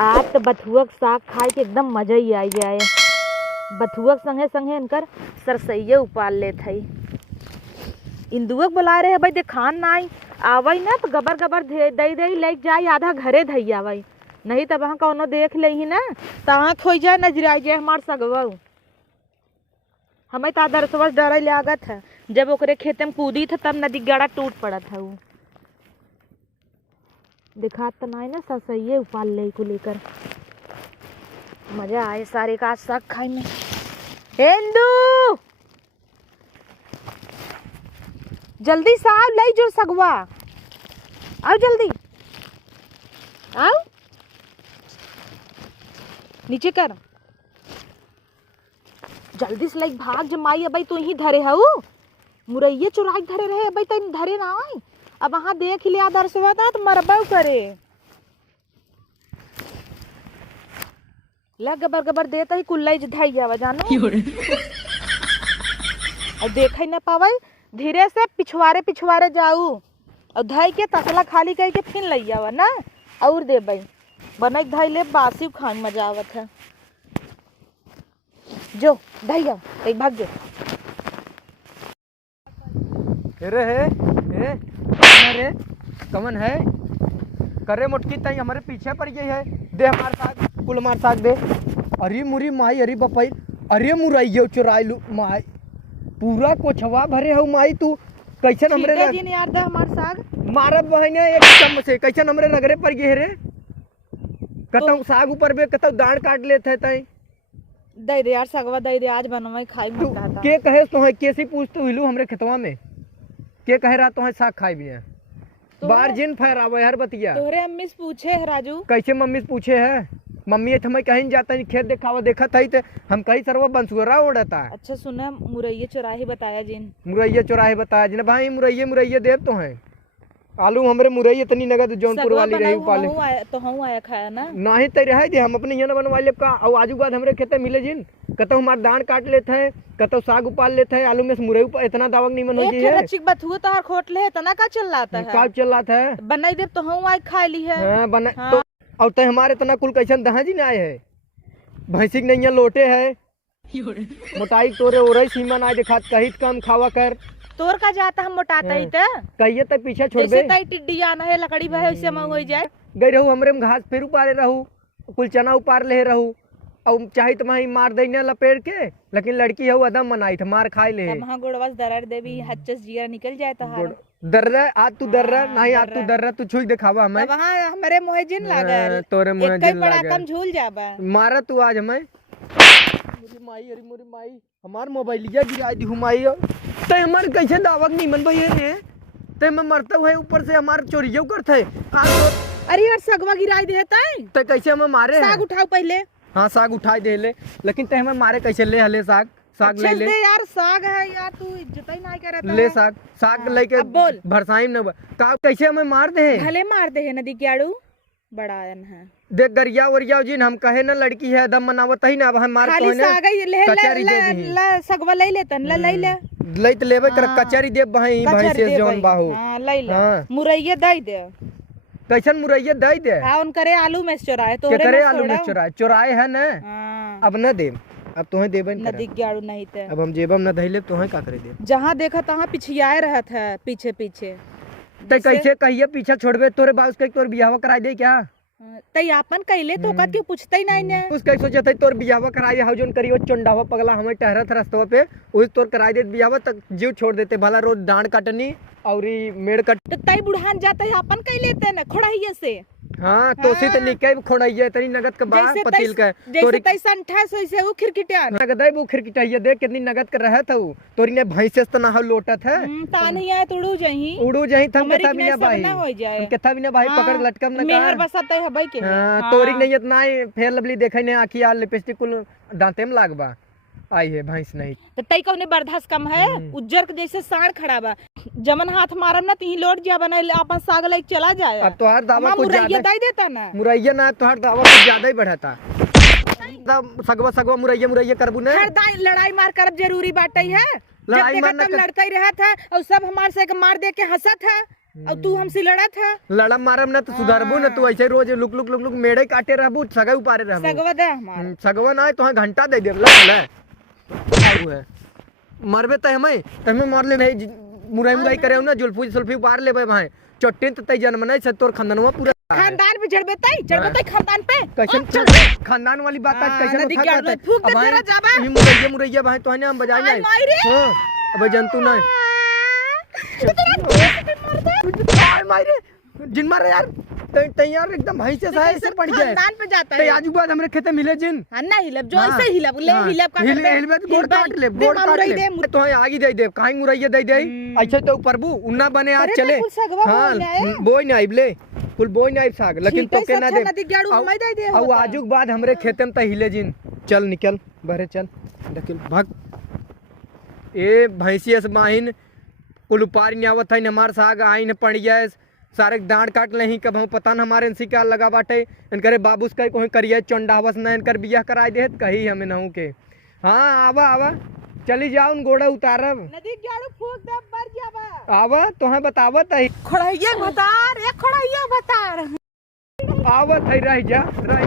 आज तो बथुआ के साग खाए के एकदम मजा ही आई जाए। बथुआ के संगे संगे इनकर सरसैये उपाल लेत हई। इंदुआ बुला रहे भाई देखान ना आई आवई ना तो गबर गबर दई दई लेके जाई आधा घरे धई आवई, नहीं तब वहाँ कौनो देख लही ना तो आँख हो जाए नजराई जाए हमार सगवा। हमें तो दरसवस डर लागत है जब ओकरे खेते में कूदी था तब नदी गड़ा टूट पड़ा था। वो दिखा तो नहीं ना सरसैये उपाल ले को लेकर मजा आए सारे का साग खाए में। हिंदू जल्दी साहब ले जो सगवा, आओ जल्दी आओ नीचे कर जल्दी से लाइक भाग जमाई। अब तू ही धरे हऊ मुरैये चुराई धरे रहे अब तैन धरे ना आई। अब वहां देख लिया दरसवा था तो मरबा करे लग गबर गबर देता ही कुल्लाई धाई जावा जानो। और देख ही ना पावे धीरे से पिछवारे पिछवारे जाऊ और धाई के तसला खाली करके फिर ले जावा ना और दे भाई बना धाई ले बासी खान मजा आवत है। जो धाई जाओ एक भाग जो रे है रे कमन है करे मोटकी तई हमारे पीछे पड़ गई है। दे हमार साग कुल मार साग दे। अरे मुरी माई अरे बपई अरे मुरैया चुराई लू माई पूरा कोछवा भरे हो माई। तू कैसन हमरे जी ने यार दा हमार साग मारब बहने एक चम्मच से कैसन हमरे नगरे पड़ गए रे। कतौ साग ऊपर बे कतौ दाण काट लेत है तई दे दे यार सगवा दे दे आज बनवाई खाई मन कहता के कहे तो है कैसे पूछते हुइलू हमरे खेतवा में के कहे रहा तो है साग खाई भी है बाहर जिन फहरावे हर बतिया। तोहरे अम्मी से पूछे है राजू कैसे मम्मी से पूछे है मम्मी हमें कहीं जाता है खेत देखावा देखा था तो हम कहीं सरवा बंसुरा उड़ता है। अच्छा सुना मुरैये चौराहे बताया जिन मुरैया चौराहे बताया जिन भाई मुरैये मुरैये देव तो हैं आलू हमरे मुरैये इतनी नगद जौनपुर वाली रही पाले तो हम आया खाया ना नहीं तय रहे दे हम अपने यहाँ बनवा ले का और आजू बाद हमरे खेते मिले जिन कतौ हमार दान काट लेते हैं कतौ साग उपाल लेते हैं आलू में से मुरई इतना दावक नहीं मन हो गई है। चिक बथुआ तो हर खोट ले इतना का चल रहा है का चल रहा था बनाई देव तो हम आज खा ली है। हां बना तो और तय हमारे इतना कुल कैसन दहा जी ना आए है भैंसी नहीं है लोटे है मोटाई तोरे ओरे सीमा ना दिखात कहीं कम खावा कर तोर का जाता हम मोटाता ही त कहिए तक पीछे छोड़ जैसे तई टिड्डी आना है लकड़ी बहे उससे हम हो जाए गई रहू हमरे में घास फिर उपारे रहू कुल चना उपार ले रहू और चाहे तो वही मार देने लपेट के लेकिन लड़की है अदम मनाई था मार खाए ले वहां गोड़वास दरर देवी हच्चस जिया निकल जाए तो हां दर्रा आज तू दर्रा नहीं आज तू दर्रा तू छुई दिखावा हमें वहां हमरे मोहजिन लागल तोरे मोहजिन लागल कम झूल जाबा मारा तू आज हमें मुरी माई अरे मुरी माई हमार मोबाइलिया गिरा दी हुमाई ते हमार कैसे दावक नहीं मन भई रे ते मैं मरता हुए ऊपर से हमार चोरियो करते अरे यार सगवा गिराई देता है ते कैसे हमें मारे साग उठाओ पहले। हाँ साग उठाई दे ले लेकिन ते हमें मारे कैसे ले हले साग साग ले ले यार साग है यार तू इज्जत ही नहीं करता ले साग साग लेके बोल भरसाई न का कैसे हमें मार दे भले मार दे है नदी क्याड़ू बड़ा आयन है देख गरिया वरिया जिन हम कहे ना लड़की है दम मनावत ही ना अब हम मार खाली साग ले ले सगवा ले लेतन ले ले लैत लेबे कर कचरी दे भाई भाई से जोन बाहू हां ले ले मुरैया दे दे कैसन मुरैया दे दे हां उन करे आलू में चोराए तोरे करे आलू में चोराए चोराए है ना अब न दे अब तोहे देबे न नदी क्याड़ू नहीं ते अब हम जेबम न धइले तोहे का करे दे जहां देखा तहां पिछियाए रहत है पीछे पीछे ते कैसे कहिए पीछे छोड़बे तोरे बाउस के तोर बियाह कराई दे क्या तई आपन कहले तो का क्यों पूछते ही नहीं ने उस कैसे सोचत है तोर बियाह कराई हाउ जोन करियो चंडावा पगला हमें टहरत रस्तवा पे उस तोर कराई दे बियाह तक जीव छोड़ देते भला रोज डांड काटनी और मेड़ कट तो तई बुढ़ान जाता है अपन कह लेते ना खोड़ाइए से हां तो से त निकै खोड़ाइए तनी नगद के बा पतिल के जैसे तई संठा से वो खिरकिटिया नगदई वो खिरकिटाइए देख कितनी नगद के रहत हूं तोरी ने भैंसे त ना लोटत है ता नहीं आए उड़ू जही थम कथा भी ना भाई ना हो जाए कथा भी ना भाई पकड़ लटकम ना मेहर बसत है भाई के हां तोरी नहीं इतना फेर लवली देखे ने आखिया लिपस्टिक कुल दांते में लागबा आई है भैंस नहीं तो तई कौने बर्दाश्त कम है उज्जर के जैसे साड़ खड़ा बा जमन हाथ मारम ना ती लोट जा बना अपन साग लेके चला जाए। अब तोहार दावा कुछ मुरैया दे देता ना मुरैया ना तोहार दावा कुछ ज्यादा ही बढ़ता सगवा सगवा मुरैया मुरैया करबू ने हर लड़ाई मार करब जरूरी बाटे है लड़ाई मार लड़ता ही रहा था और सब हमार से मार दे के हंसत है अब तू हमसे लड़ा था। लड़म मारम ना तो सुधरबू ना, तू ऐसे रोज लुक लुक लुक लुक मेढ़े काटे रहबू, सगा उपारे रहबू। सगवा दे हमार। सगवा ना तो घंटा दे दे ला आऊ है मरबे त हमें मार ले नहीं मुरई मुरई करे ना, जुल्फी सुल्फी उपार लेबे भाई चट्टी त तई जन्म नहीं से तोर खानदानवा पूरा खानदान पे चढ़बे तई खानदान पे कैसे खानदान वाली बात है, कैसे नदी के आड़ फूक दे तेरा जाबे। ये मुरैया मुरैया भाई तो हम बजाई नहीं। हां अब जंतु नहीं मारे जिन मारे यार तैयार एकदम भाई से सहाय से पड़ गया खानदान पे जाता है है। आजू बाद हमरे खेते मिले जिन ना हिलब जो ऐसे हिलब ले हिलब का हिलबे गोड़ काट ले गोड़ काट ले तो आगे दे दे काहे मुरैया दे दे ऐसे तो प्रभु उन्ना बने आज चले। हां बोई नहीं आइबले कुल बोई नहीं साग लेकिन तो के ना दे और आजू बाद हमरे खेते में त हिले जिन चल निकल बहरे चल निकल भाग ए भैंसियस बाहिन कुल उपार नहीं आवत है हमार साग आई न पड़ जाए सारे डांड काट ले कब हम पता न हमारे इनसी क्या लगा बाटे इनकरे बाबूस का कोई करिए चंडावस न इनकर बियाह कराए दे कही हमें नहू के। हाँ आवा आवा चली जाओ उन गोड़ा उतारब नदी गाड़ू फूक दे बर जाबा आवा तोहे बतावत है खड़ैया बतार एक खड़ैया बतार आवत है रह जा रह